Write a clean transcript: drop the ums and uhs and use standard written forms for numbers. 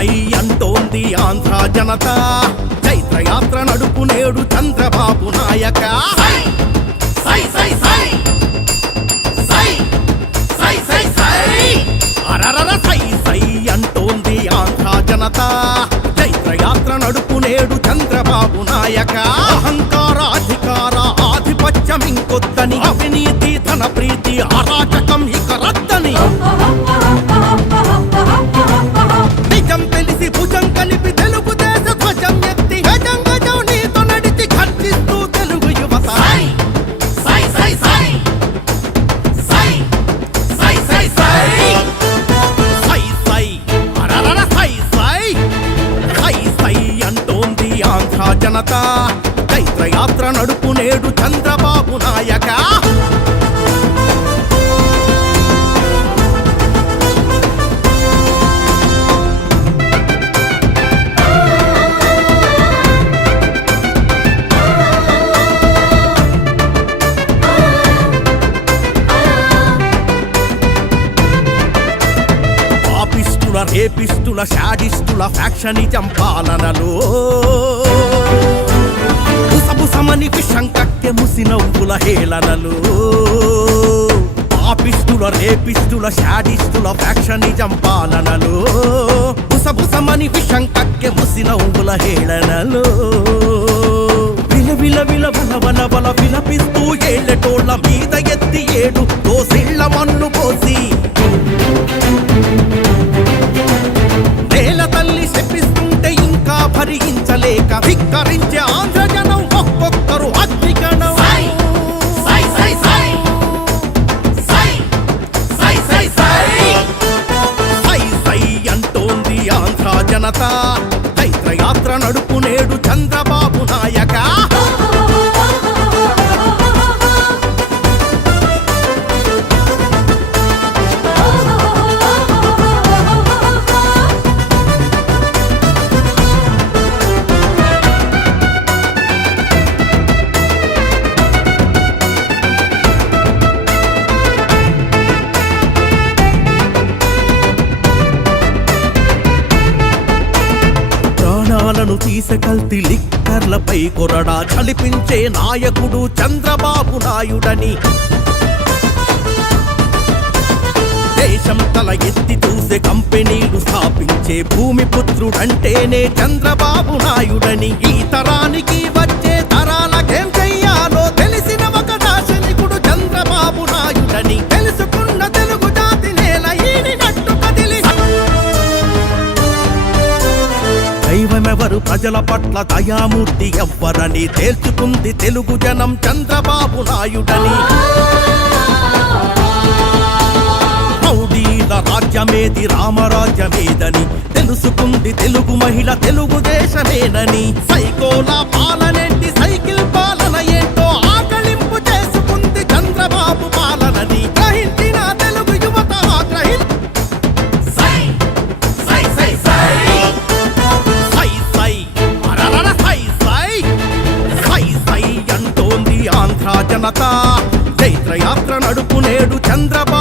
సై అంటోంది ఆంధ్ర జనత, చైత్రయాత్ర నడుపు నేడు చంద్రబాబు నాయక. సై సై సై సై సై సై సై సై అరరర సై సై అంటోంది ఆంధ్ర జనత, చైత్రయాత్ర నడుపు నేడు చంద్రబాబు నాయక. అహంకార అధికార ఆధిపత్యం ఇంకొద్దని, అవినీతి ధన ప్రీతి అరాచకం ఇక రద్దని, నిజం తెలిసి భుజం కలిపి తెలుగుదేశ ధ్వజం ఎత్తి గజం గజం నీతో నడిచి ఖర్చిస్తూ తెలుగు యువత. సై సై సై సై సై సై సై సై సై అరరర సై సై సై సై అంటోంది ఆంధ్ర జనత, చైత్రయాత్ర నడుపు నేడు చంద్రబాబు నాయక. రేపిస్టుల షాడిస్టుల ఫ్యాక్షనిజం పాలనలో బుసబుసమని విషం కక్కె ముసి నవ్వుల హేళనలు. పాపిస్టుల రేపిస్టుల షాడిస్టుల ఫ్యాక్షనిజం పాలనలో బుసబుసమని విషం కక్కె ముసి నవ్వుల హేళనలు. విల విల విల బల బల బల విలపిస్తూ ఏళ్ళటోళ్ళ మీద ఎత్తి ఏడు దోసిళ్ళ మన్ను పోసి, నేల తల్లి శపిస్తుంటే ఇంకా భరించలేక ధిక్కరించే ఆంధ్ర జనం ఒక్కొక్కరు అగ్నిగణం. సై సై సై సై సై సై సై సై సై అంటోంది ఆంధ్ర జనత, చైత్రయాత్ర నడుపు నేడు చంద్రబాబు నాయక. ప్రాణాలను తీసే కల్తీ లిక్కర్లపై కొరడా చలిపించే నాయకుడు చంద్రబాబు నాయుడని, దేశం తల ఎత్తి చూసే కంపెనీలు స్థాపించే భూమి పుత్రుడంటేనే చంద్రబాబు నాయుడని, ఈ తరానికి వచ్చే తరాలకేం చెయ్యాలో తెలిసిన ఒక దార్శనికుడు చంద్రబాబు నాయుడని, తెలుసుకున్న తెలుగు జాతి నేల ఈడినట్టు కదిలి. దైవమెవరు ప్రజల పట్ల దయామూర్తి ఎవ్వరని తేల్చుకుంది తెలుగు జనం చంద్రబాబు నాయుడని. రౌడీల రాజ్యమేది రామరాజ్యమేదని తెలుసుకుంది తెలుగు మహిళ తెలుగుదేశమేనని, సైకోల పాలనేంటి సైకిల్ పాలన ఏంటో ఆకలింపు చేసుకుంది చంద్రబాబు పాలనని గ్రహించిన తెలుగు యువత సై సై సై సై సై సై అరరర సై సై సై సై అంటోంది ఆంధ్ర జనత, చైత్రయాత్ర నడుపు నేడు చంద్రబాబు